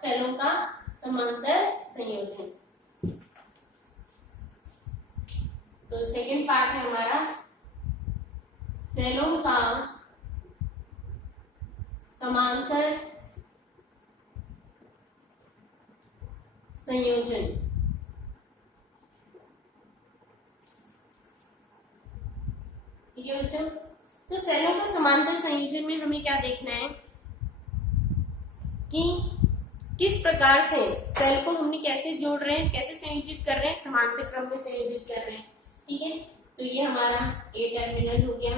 सेलों का समांतर संयोजन। तो सेकंड पार्ट है हमारा सेलों का समांतर संयोजन। ठीक है बच्चों, तो सेलों का समांतर संयोजन में हमें क्या देखना है कि किस प्रकार से सेल को हमने कैसे जोड़ रहे हैं, कैसे संयोजित कर रहे हैं, समांतर क्रम में संयोजित कर रहे हैं। ठीक है, तो ये हमारा ए टर्मिनल हो गया,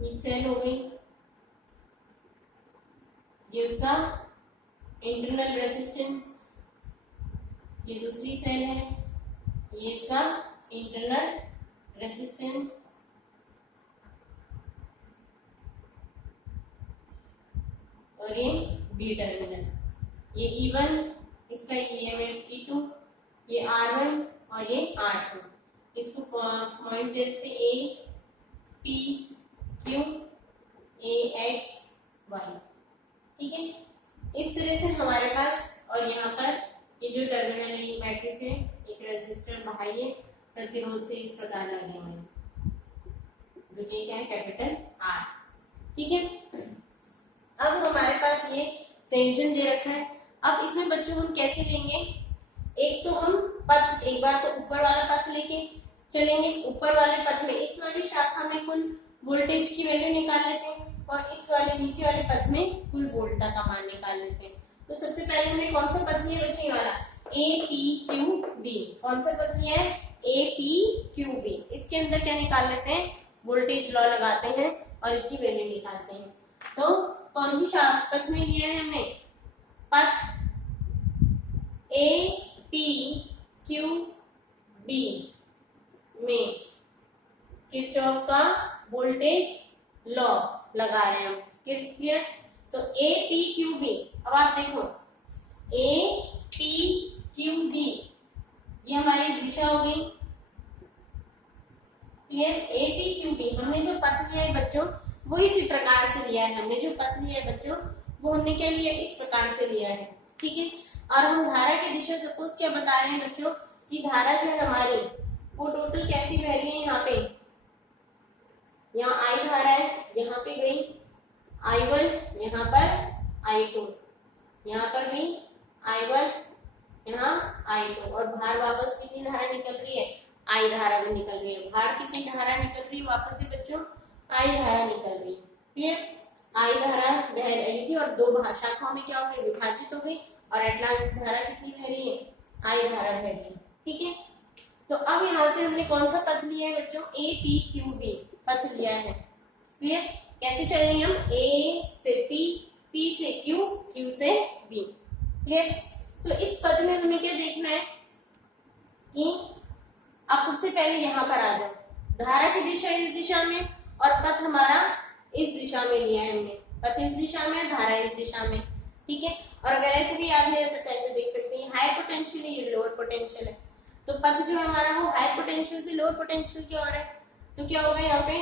ये सेल हो गई, ये उसका इंटरनल रेजिस्टेंस, ये दूसरी सेल है, ये इसका इंटरनल रेजिस्टेंस, और ये बी टर्मिनल, ये E1, इसका EMF E2, ये R1 और ये R2। इसको पॉइंट देते A P Q A X Y. ठीक है, इस तरह से हमारे पास, और यहाँ पर ये जो टर्मिनल है ये मैट्रिक्स है, एक रेजिस्टर बाहर ये प्रतिरोध से इस प्रकार लगे हुए हैं, जो कि क्या है कैपिटल आर। ठीक है, अब हमारे पास ये संयोजन दे रखा है। अब इसमें बच्चों हम कैसे लेंगे, एक तो हम पथ, एक बार तो ऊपर वाला पथ लेके चलेंगे, ऊपर वाले पथ में इस वाली शाखा में कुल वोल्टेज की वैल्यू निकाल लेते हैं और इस वाले नीचे वाले पथ में कुल वोल्टता का मान निकाल लेते हैं। तो सबसे पहले हमने कौन सा पथ लिया बच्चे, वाला ए पी क्यू बी। कौन सा पथ लिया है, ए पी क्यू बी। इसके अंदर क्या निकाल लेते हैं, वोल्टेज लॉ लगाते हैं और इसकी वैल्यू निकालते हैं। तो कौन सी पथ में लिया है हमने, पथ ए पी क्यू बी में किरचॉफ का वोल्टेज लॉ लगा रहे हैं हम। क्लियर, तो ए पी क्यू बी। अब आप देखो ए पी क्यू बी, ये हमारी दिशा हो गई। Clear, A P Q B हमने जो पथ लिया है बच्चों वो इसी प्रकार से लिया है। हमने जो पथ लिया है बच्चों वो हमने क्या लिया, इस प्रकार से लिया है। ठीक है, और हम धारा की दिशा सपोज क्या बता रहे हैं बच्चों कि धारा जो है हमारी वो टोटल कैसी बह रही है, यहाँ पे, यहाँ आई धारा है, यहाँ पे गई I1, यहाँ पर I2, यहाँ पर भी I1, यहाँ I2, और बाहर वापस कितनी धारा निकल रही है, I धारा भी निकल रही है। बाहर कितनी धारा निकल रही है वापस से बच्चों, I धारा निकल रही है। क्लियर, I धारा बह रही थी और दो शाखाओं में क्या हो गई, विभाजित हो गई, और एट लास्ट धारा कितनी बह रही है, I धारा बह रही है। ठीक है, तो अब यहाँ से हमने कौन सा पथ लिया है बच्चों, ए पी क्यू बी पथ लिया है। क्लियर, कैसे चलेंगे हम, ए से पी, पी से क्यू, क्यू से बी। क्लियर, तो इस पथ में हमें क्या देखना है कि अब सबसे पहले यहाँ पर आ जाओ, धारा की दिशा इस दिशा में और पथ हमारा इस दिशा में लिया है हमने, पथ इस दिशा में, धारा इस दिशा में। ठीक है, और अगर ऐसे भी याद नहीं रहता तो ऐसे देख सकते हैं, हाई पोटेंशियल है, ये लोअर पोटेंशियल है। तो पथ जो है हमारा वो हाई पोटेंशियल से लोअर पोटेंशियल की ओर है, तो क्या होगा यहाँ पे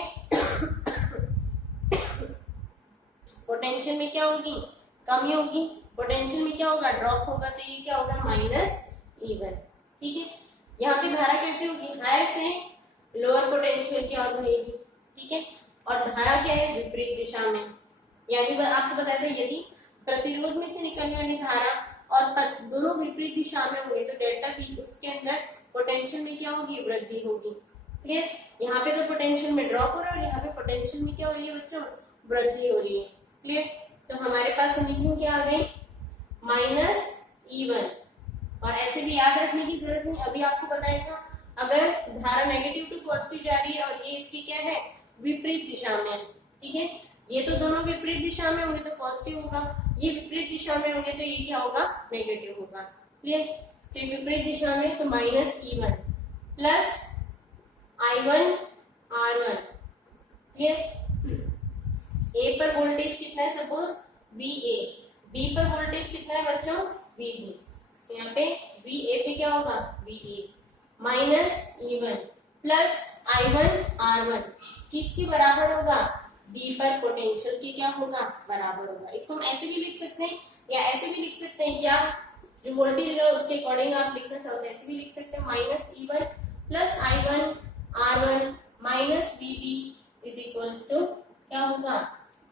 पोटेंशियल में क्या होगी, कमी होगी, पोटेंशियल में क्या होगा, ड्रॉप होगा, तो ये क्या होगा, -E1। ठीक है, यहाँ पे धारा कैसे होगी, हायर से लोअर पोटेंशियल की ओर बहेगी। ठीक है, और धारा क्या है, विपरीत दिशा में। यानी आपको बताया था यदि प्रतिरोध में से निकलने वाली धारा और पथ दोनों विपरीत दिशा में होंगे तो डेल्टा पी उसके अंदर पोटेंशियल में क्या होगी, वृद्धि होगी। क्लियर, यहाँ पे तो पोटेंशियल में ड्रॉप हो रहा है और यहाँ पे पोटेंशियल में क्या हो रही है बच्चों, वृद्धि हो रही है। क्लियर, तो हमारे पास समीकरण क्या आ गई, -E1। और ऐसे भी याद रखने की जरूरत नहीं, अभी आपको बताया था अगर धारा नेगेटिव टू पॉजिटिव जा रही है और ये इसकी क्या है, विपरीत दिशा में। ठीक है, ये तो दोनों विपरीत दिशा में होंगे तो पॉजिटिव होगा, ये विपरीत दिशा में होंगे तो ये क्या होगा, नेगेटिव होगा। क्लियर, तो विपरीत दिशा में तो -E1 plus I1 R1। Clear, ए पर वोल्टेज कितना है, सपोज VA, बी पर वोल्टेज कितना है बच्चों, VB, तो यहाँ पे VA पे क्या होगा, VA -E1 plus I1 R1 किसके बराबर होगा, डी पर पोटेंशियल के क्या होगा, बराबर होगा। इसको हम ऐसे भी लिख सकते हैं या ऐसे भी लिख सकते हैं, या जो वोल्टेज है उसके अकॉर्डिंग आप लिखना चाहते हैं ऐसे भी लिख सकते हैं, minus E1 plus I1 R1 minus VB is equals to क्या होगा,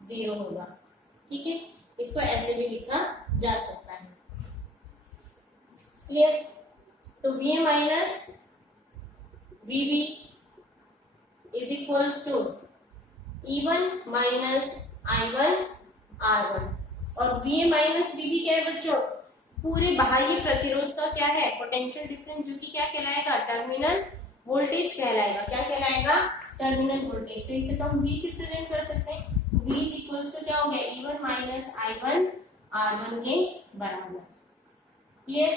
0 होगा। ठीक है, इसको ऐसे भी लिखा जा सकता है। क्लियर? तो VA minus VB is equals to E1 minus I1 R1, और VA माइनस VB क्या है बच्चों, पूरे बाह्य प्रतिरोध का क्या है, पोटेंशियल डिफरेंस, जो कि क्या कहलाएगा, टर्मिनल वोल्टेज कहलाएगा। क्या कहलाएगा, टर्मिनल वोल्टेज। तो इसे तो हम V से प्रेजेंट कर सकते हैं। V इज इक्वल्स टू क्या हो गया, E1 माइनस I1 R1 के बराबर। क्लियर?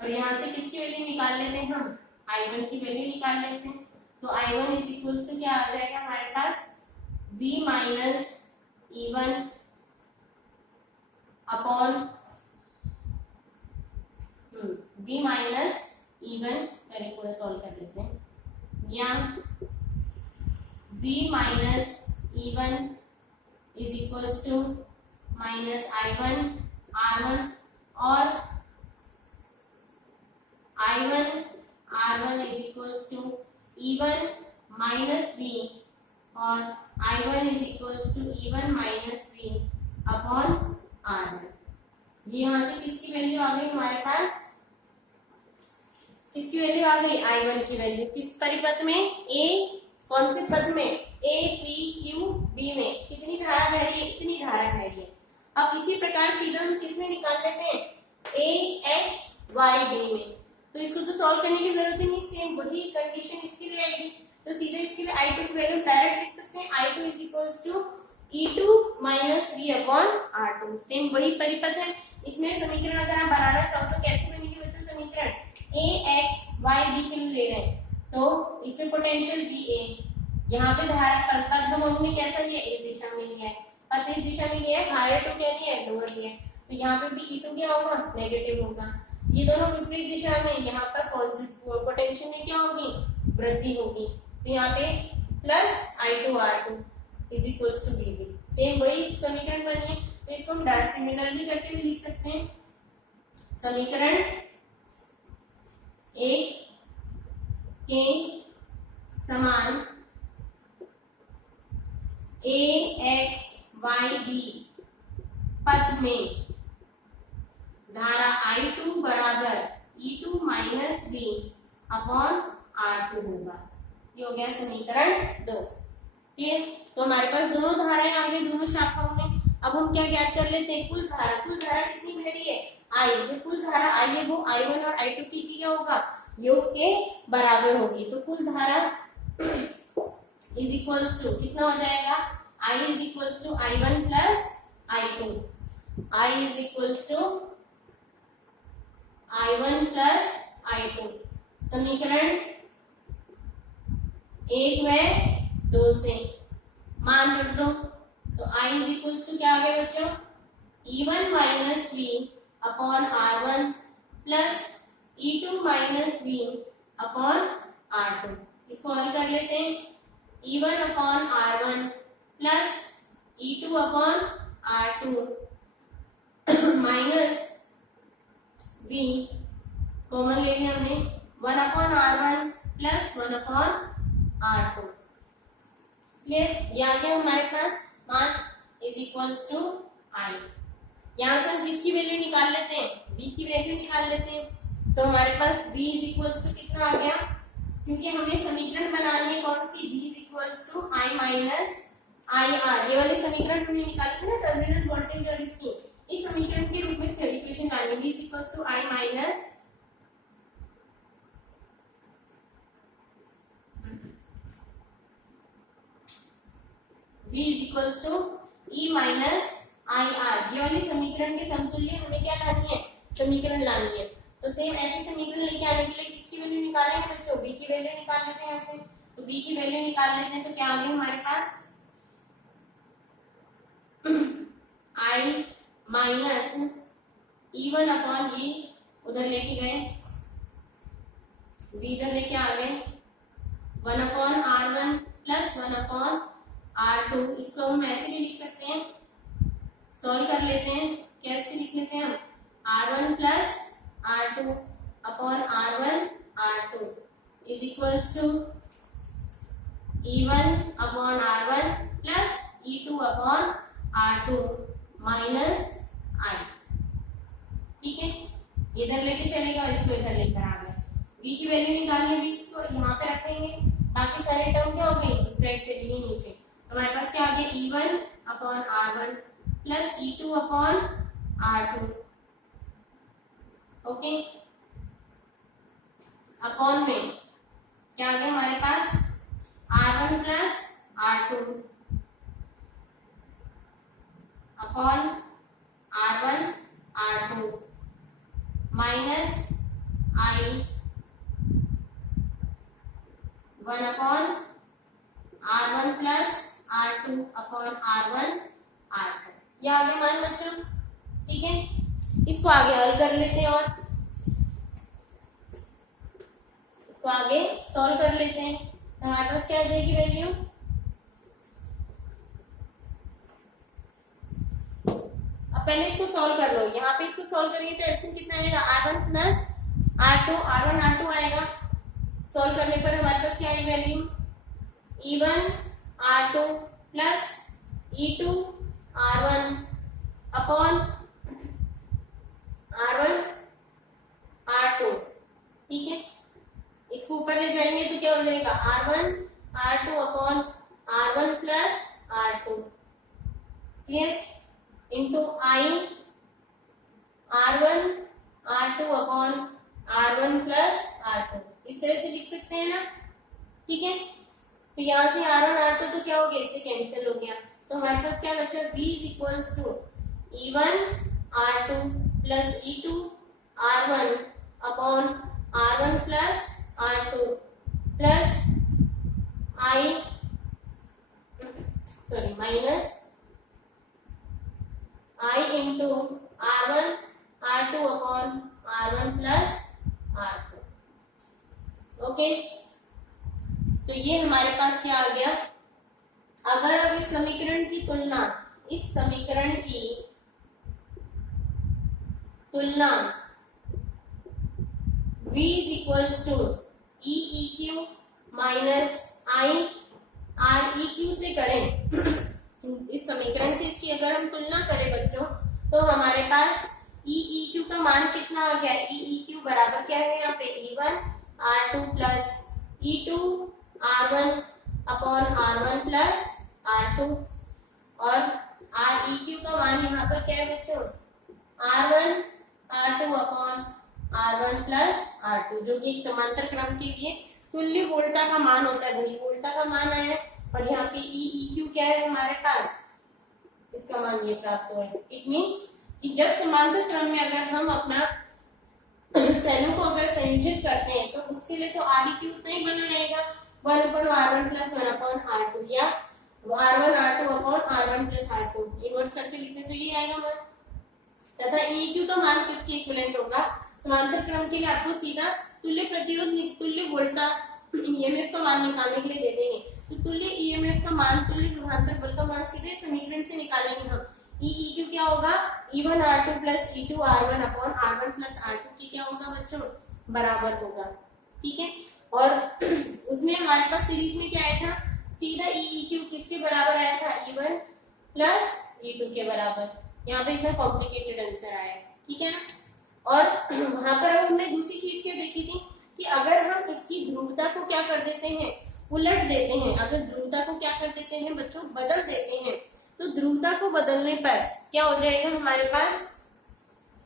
और यहाँ से किसकी वैल्यू निकाल लेते हैं हम, I1 की वैल्यू निकाल लेते हैं। तो I1 इज इक्वल्स टू क्या आ जाएगा हमारे पास, V minus E1 upon V minus E1, पहले पूरा सॉल्व कर लेते हैं, या V minus E1 is equals to minus I1 R1, और I1 R1 is equals to E1 minus V, और I1 is equals to E1 minus V upon R1। ये यहाँ से किसकी वैल्यू आ गई हमारे पास, किसकी वैल्यू आ गई, I1 की वैल्यू। किस परिपथ में, A, कौन से पद में, A P Q B में कितनी धारा बह रही है, इतनी धारा बह रही है। अब इसी प्रकार सीधा हम किस में निकाल लेते हैं, A X Y B में। तो इसको तो सॉल्व करने की जरूरत ही नहीं, सेम वही कंडीशन इसके लिए आएगी। तो सीधे इसके लिए I2 की वैल्यू डायरेक्ट लिख सकते हैं, I2 is equals to E2 minus V upon R2। Same वही परिपथ है। इसमें समीकरण अगर आप बनाना चाहो तो कैसे बनेगी बच्चों समीकरण, A X Y B के लिए ले रहे हैं, तो इसमें पोटेंशियल VA, यहाँ पे धारा पद हम हमने कैसा लिया, इस दिशा में लिया है, पद इस दिशा में लिया है, हायर टू क्या लिया है, लोअर लिया है। तो यहाँ पे भी E2 क्या होगा, नेगेटिव होगा। ये दोनों विपरीत दिशा में, यहाँ पर पॉजिटिव पोटेंशियल में क्या होगी, वृद्धि होगी। तो यहाँ पे plus I2 R2 is equals to VB। Same वही समीकरण बनी है, तो इसको हम डायरेक्ट सिमिलरली करके भी लिख सकते हैं। समीकरण 1 के समान A X Y B पद में धारा I2 बराबर E2 minus V upon R2 होगा। ये हो गया समीकरण 2। क्लियर? तो हमारे पास दोनों धाराएं आ गई दोनों शाखाओं में। अब हम क्या ज्ञात कर लेते हैं, कुल धारा कितनी बह रही है, I। जो कुल धारा I है वो I1 और I2 की क्या होगा, योग के बराबर होगी। तो कुल धारा इज इक्वल्स टू कितना हो जाएगा, I is equals to I1 plus I2, I is equals to I1 plus I2। समीकरण 1 में 2 से मान रख दो, तो I इज इक्वल्स टू क्या आ गया बच्चों, E1 minus V upon R1 plus E2 minus V upon R2। इसको हल कर लेते हैं, E1 upon R1 plus E2 upon R2 minus V common ले लिया हमने, 1 upon R1 plus 1 upon R2। Clear? ये आ गया हमारे पास मान इज इक्वल्स टू I। यहाँ से हम किसकी वैल्यू निकाल लेते हैं, V की वैल्यू निकाल लेते हैं। तो हमारे पास V इज इक्वल्स टू कितना आ गया, क्योंकि हमने समीकरण बनानी है कौन सी, V is equals to I minus IR। ये वाले समीकरण हमने निकाले थे ना, टर्मिनल वोल्टेज और इसकी, इस समीकरण के रूप में से इक्वेशन लानी, V is equals to I minus V is equals to E minus IR। ये वाली समीकरण के समतुल्य हमें क्या लानी है, समीकरण लानी है। तो सेम ऐसे समीकरण लेके आने के लिए किसकी वैल्यू निकालेंगे बच्चों, V की वैल्यू निकाल लेते हैं ऐसे। तो V की वैल्यू निकाल लेते हैं, तो क्या आ गया हमारे पास, I minus E1 upon E उधर लेके गए, V इधर लेके आ गए, 1 upon R1 plus 1 upon R2, इसको हम ऐसे भी लिख सकते हैं, सॉल्व कर लेते हैं, कैसे लिख लेते हैं हम, R1 plus R2 upon R1 R2 is equals to E1 upon R1 plus E2 upon R2 minus I। ठीक है, इधर लेके चलेगा और इसको इधर लेकर आ गए। v की वैल्यू निकालनी है, v इसको यहाँ पे रखेंगे, बाकी सारे टर्म क्या हो गए उस साइड से लिए नीचे। हमारे पास क्या आ गया, E1 upon R1 plus E2 upon R2, okay, upon में क्या आ गया हमारे पास R1 plus R2 upon R1 R2 minus I 1 upon R1 plus R2 upon R1 R2। ये आगे मान बच्चों, ठीक है, इसको आगे हल कर लेते हैं और इसको आगे सॉल्व कर लेते हैं। तो हमारे पास क्या आ जाएगी वैल्यू, अब पहले इसको सॉल्व कर लो। यहाँ पे इसको सॉल्व करेंगे तो एलसीएम कितना आएगा, R1 प्लस R1 R2 आएगा। सॉल्व करने पर हमारे पास क्या आएगी value, E1 R2 plus E2 R1 upon R1 R2। ठीक है, इसको ऊपर ले जाएंगे तो क्या हो जाएगा, R1 R2 upon R1 plus R2 clear, into I R1 R2 upon R1 plus R2, इस तरह से लिख सकते हैं ना। ठीक है, तो यहाँ से R1 R2 तो क्या हो गया, इससे कैंसिल हो गया, तो हमारे पास क्या बचा, B is equals to E1 R2 plus E2 R1 upon R1 plus R2 plus minus I into R1 R2 upon R1 plus R2। Okay, तो ये हमारे पास क्या आ गया। अगर अब इस समीकरण की तुलना, इस समीकरण की तुलना v is equals to E E Q minus I R E Q से करें इस समीकरण से इसकी अगर हम तुलना करें बच्चों, तो हमारे पास ई ई क्यू का मान कितना आ गया, ई ई क्यू बराबर क्या है यहाँ पे, E1 R2 plus E2 R1 upon R1 plus R2, और आर ई क्यू का मान यहाँ पर क्या है बच्चों, R1 R2 upon R1 plus R2, जो कि एक समांतर क्रम के लिए तुल्य वोल्टा का मान होता है, वही वोल्टा का मान आया है। और यहाँ पे ई ई क्यू क्या है हमारे पास, इसका मान ये प्राप्त हुआ है। इट मीन्स कि जब समांतर क्रम में अगर हम अपना सैनों को अगर संयोजित करते हैं तो उसके लिए तो आर ई क्यू उतना ही बना रहेगा, 1 upon R1 plus 1 upon R2, या R1 R2 upon R1 plus R2 inverse करके लिखते हैं तो ये आएगा मान। तथा ई क्यू का मान किसके इक्विवेलेंट होगा, समांतर क्रम के लिए आपको सीधा तुल्य प्रतिरोध, तुल्य वोल्टा ईएमएफ का मान निकालने के लिए दे देंगे, तो तुल्य ईएमएफ का मान, तुल्य विभवांतर बल का मान सीधे समीकरण से निकालेंगे हम। ई क्यू क्या होगा, E1 R2 plus E2 R1 upon R1 plus R2 की क्या होगा बच्चों, बराबर होगा। ठीक है, और उसमें हमारे पास सीरीज में क्या आया था, सीधा ई क्यू किसके बराबर आया था, E1 प्लस E2 के बराबर। यहाँ पे इतना कॉम्प्लिकेटेड आंसर आया, ठीक है ना। और वहां पर हमने दूसरी चीज क्या देखी थी कि अगर हम इसकी ध्रुवता को क्या कर देते हैं, उलट देते हैं, अगर ध्रुवता को क्या कर देते हैं बच्चों, बदल देते हैं, तो ध्रुवता को बदलने पर क्या हो जाएगा हमारे पास,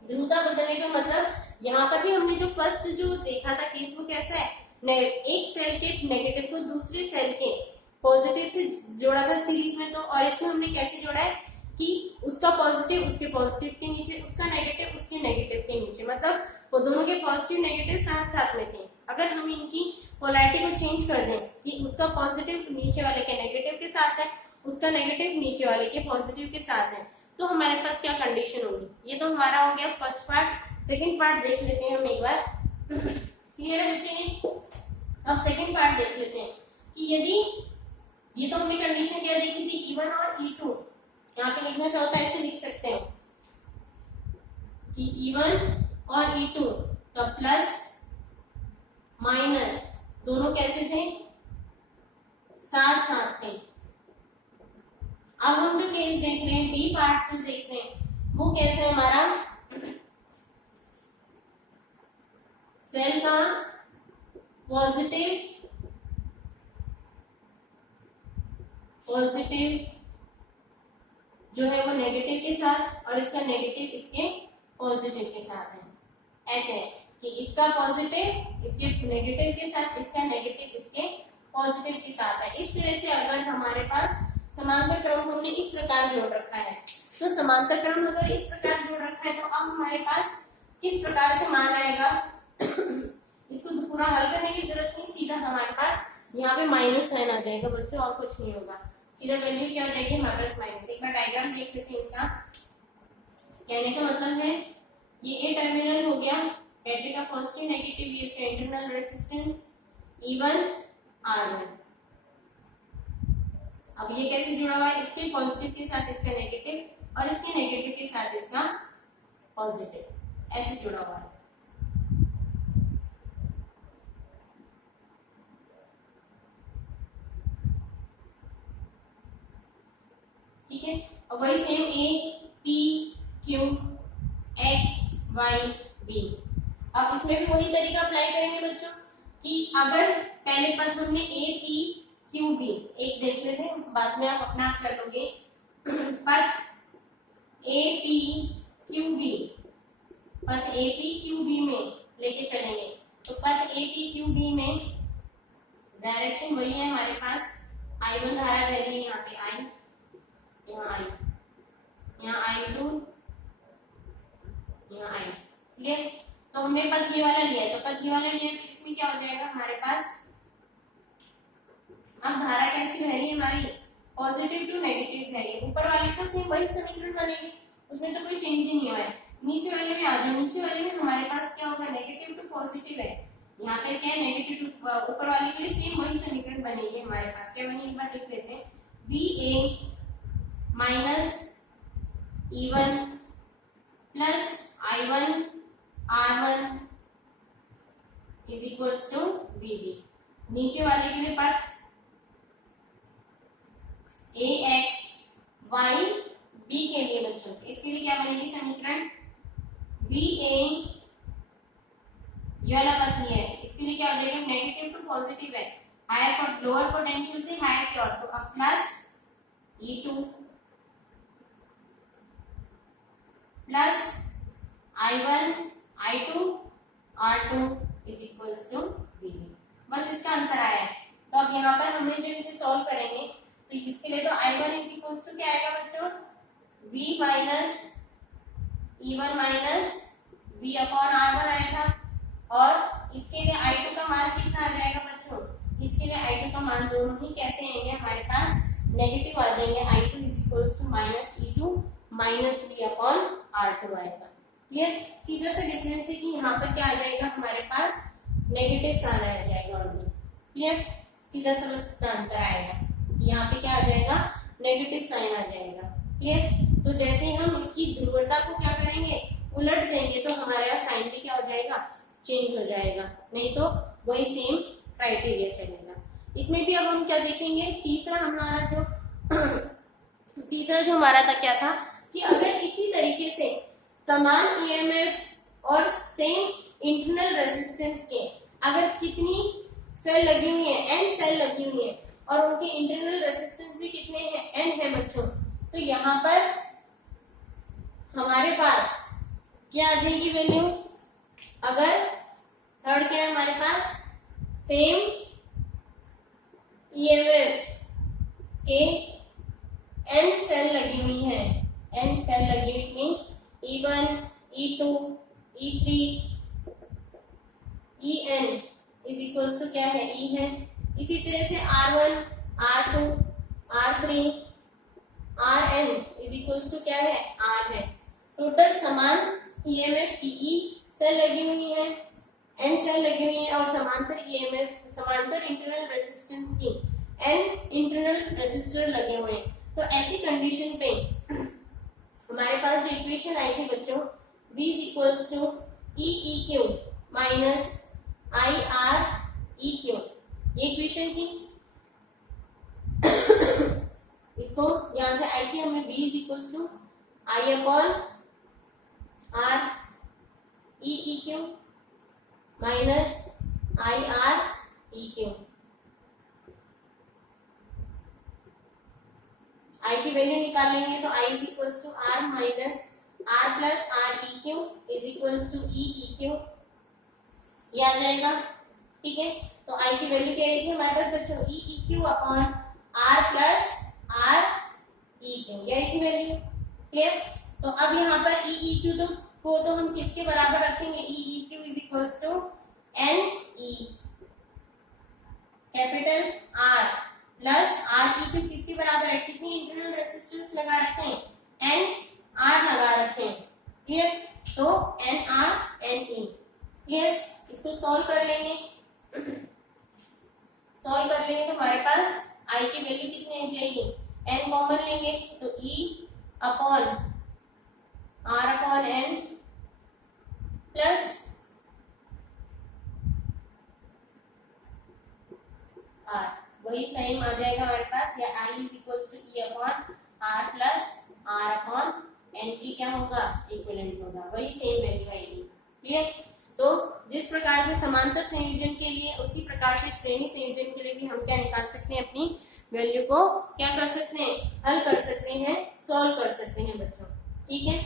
ध्रुवता बदलने का मतलब यहाँ पर भी हमने जो फर्स्ट जो देखा था केस वो कैसा है, एक सेल के नेगेटिव को दूसरे सेल के पॉजिटिव से जोड़ा था सीरीज में, तो और इसमें हमने कैसे जोड़ा है कि उसका पॉजिटिव उसके पॉजिटिव के नीचे, उसका नेगेटिव उसके नेगेटिव के नीचे, मतलब वो दोनों के पॉजिटिव नेगेटिव साथ साथ में थे। अगर हम इनकी पोलैरिटी को चेंज कर दें कि उसका पॉजिटिव नीचे वाले के नेगेटिव के साथ है, उसका नेगेटिव नीचे वाले के पॉजिटिव के साथ है, तो हमारे पास क्या कंडीशन होगी। ये तो हमारा हो गया फर्स्ट पार्ट। सेकंड पार्ट देख लेते हैं हम एक बार, क्लियर है बच्चे। अब सेकंड पार्ट देख लेते हैं कि यदि ये तो हमने कंडीशन क्या देखी थी, E1 और E2। यहाँ पे लिखना चाहो तो ऐसे लिख सकते हैं कि E1 और E2 का प्लस माइनस दोनों कैसे थे, साथ साथ थे। अब हम जो केस देख रहे हैं, बी पार्ट जो देख रहे हैं, वो कैसे है हमारा, सेल का पॉजिटिव जो है वो नेगेटिव के साथ और इसका नेगेटिव इसके पॉजिटिव के साथ है। ऐसे है कि इसका पॉजिटिव इसके नेगेटिव के साथ, इसका नेगेटिव इसके पॉजिटिव के साथ है। इस तरह से अगर हमारे पास समांतर क्रम हमने इस प्रकार जोड़ रखा है, तो समांतर क्रम अगर इस प्रकार जोड़ रखा है तो अब हमारे पास किस प्रकार से मान आएगा, इसको तो पूरा हल करने की जरूरत नहीं, सीधा हमारे पास यहाँ पे माइनस साइन आ जाएगा बच्चों, और कुछ नहीं होगा, सीधा वैल्यू क्या हो जाएगी, माइनस माइनस। एक बार डायग्राम देख लेते हैं इसका। कहने का मतलब है ये ए टर्मिनल हो गया बैटरी का पॉजिटिव नेगेटिव, ये इसका इंटरनल रेजिस्टेंस E1 R1। अब ये कैसे जुड़ा हुआ है, इसके पॉजिटिव के साथ इसका नेगेटिव और इसके नेगेटिव के साथ इसका पॉजिटिव, ऐसे जुड़ा हुआ है। ठीक है, और वही same A P Q X Y B. अब इसमें भी वही तरीका अप्लाई करेंगे बच्चों कि अगर पहले पद हमने ए पी क्यू बी एक देख लेते हैं, बाद में आप अपना आप कर लोगे। पद ए पी क्यू बी, पद ए पी क्यू बी में लेके चलेंगे, तो पद ए पी क्यू बी में डायरेक्शन वही है हमारे पास, I1 धारा बह रही है यहाँ पे I, यहाँ I, यहाँ I2, यहाँ I। क्लियर, तो हमने पद ये वाला लिया है, तो पद ये वाला लिया है, तो इसमें क्या हो जाएगा हमारे पास, अब धारा कैसी बह रही है हमारी, पॉजिटिव टू नेगेटिव बह रही है। ऊपर वाले तो सेम वही समीकरण बनेगी, उसमें तो कोई चेंज ही नहीं हुआ है। नीचे वाले में आ जाओ, नीचे वाले में हमारे पास क्या होगा, नेगेटिव टू पॉजिटिव है, यहाँ पे क्या है नेगेटिव टू, ऊपर वाले के लिए सेम वही समीकरण बनेगी हमारे पास। क्या बनेगी एक बार लिख लेते हैं, VA minus E1 plus I1 R1 is equals to VB। नीचे वाले के लिए पद AX Y B के लिए बच्चों, इसके लिए क्या बनेगी समीकरण, VA ये वाला पद नहीं है, इसके लिए क्या हो जाएगा, नेगेटिव टू पॉजिटिव है, हायर लोअर पोटेंशियल से हायर की ओर, तो अब plus E2 plus I1 I2 R2 is equals to VB। बस इसका अंतर आया है। तो अब यहाँ पर हमने जब इसे सॉल्व करेंगे तो इसके लिए तो I1 इज इक्वल्स टू क्या आएगा बच्चों, V minus E1 minus V upon R1 आएगा, और इसके लिए I2 का मान कितना आ जाएगा बच्चों, इसके लिए I2 का मान दोनों ही कैसे आएंगे हमारे पास, नेगेटिव आ जाएंगे, I2 is equals to minus E2 minus V upon R2 आएगा। क्लियर, सीधा सा डिफरेंस है कि यहाँ पर क्या आ जाएगा हमारे पास, नेगेटिव साइन आ जाएगा ऑलरेडी। क्लियर, सीधा सा बस अंतर आएगा, यहाँ पे क्या आ जाएगा, नेगेटिव साइन आ जाएगा। क्लियर, तो जैसे हम इसकी ध्रुवता को क्या करेंगे, उलट देंगे, तो हमारा साइन भी क्या हो जाएगा, चेंज हो जाएगा, नहीं तो वही सेम क्राइटेरिया चलेगा। इसमें भी अब हम क्या देखेंगे, तीसरा जो हमारा था क्या था कि अगर इसी तरीके से समान ईएमएफ और सेम इंटरनल रेजिस्टेंस के अगर कितनी सेल लगी हुई है, n सेल लगी हुई है, और उनके इंटरनल रेजिस्टेंस भी कितने हैं, n है बच्चों, तो यहाँ पर हमारे पास क्या आ जाएगी वैल्यू, अगर थर्ड क्या है हमारे पास, सेम ईएमएफ के n सेल लगी हुई है, n सेल लगी हुई means E1 E2 E3 En is equals to क्या है, E है। इसी तरह से R1 R2 R3 Rn is equals to क्या है, R है। टोटल समान ईएमएफ की E सेल लगी हुई है, N सेल लगी हुई है, और समांतर ईएमएफ समांतर इंटरनल रेजिस्टेंस की एन इंटरनल रेसिस्टर लगे हुए हैं। तो ऐसी कंडीशन पे हमारे पास जो इक्वेशन आई थी बच्चों, V is equals to E Q minus I R E Q, ये इक्वेशन थी। इसको यहां से आई थी हमने V is equals to I upon R E Q minus I R E Q. I की वैल्यू निकालेंगे तो I is equals to R minus R plus R E Q is equals to E Q, ये आ जाएगा। ठीक है, तो आई की वैल्यू क्या आई थी हमारे पास बच्चों, E Q upon R plus R E Q, ये आई थी वैल्यू। क्लियर? तो अब यहाँ पर ई क्यू को तो हम किसके बराबर रखेंगे, E Q is equals to N E capital R plus R E Q किसके बराबर है, कितनी इंटरनल रेसिस्टेंस लगा रखे हैं, एन आर लगा रखे हैं। क्लियर? तो N R N E. Clear? इसको सॉल्व कर लेंगे, सॉल्व कर लेंगे तो हमारे पास आई की वैल्यू कितनी आ जाएगी, एन कॉमन लेंगे तो E upon R upon N plus R, वही सेम आ जाएगा हमारे पास, या I is equals to E upon R plus R upon N की क्या होगा, इक्विवेलेंट होगा, वही सेम वैल्यू आएगी। क्लियर? तो जिस प्रकार से समांतर संयोजन के लिए उसी प्रकार से श्रेणी संयोजन के लिए भी हम क्या निकाल सकते हैं, अपनी वैल्यू को क्या कर सकते हैं, हल कर सकते हैं, सॉल्व कर सकते हैं बच्चों। ठीक है,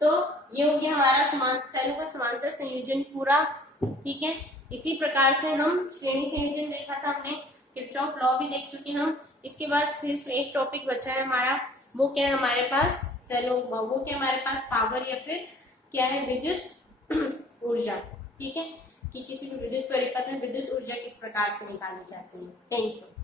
तो ये हो गया हमारा सेलों का समांतर संयोजन पूरा। ठीक है, इसी प्रकार से हम श्रेणी संयोजन देखा था हमने, किरचॉफ लॉ भी देख चुके हम। इसके बाद सिर्फ एक टॉपिक बचा है हमारा, वो क्या है हमारे पास सेलों, वो क्या हमारे पास पावर या फिर क्या है विद्युत ऊर्जा। ठीक है, कि किसी भी विद्युत परिपथ में विद्युत ऊर्जा किस प्रकार से निकाली जाती है। Thank you.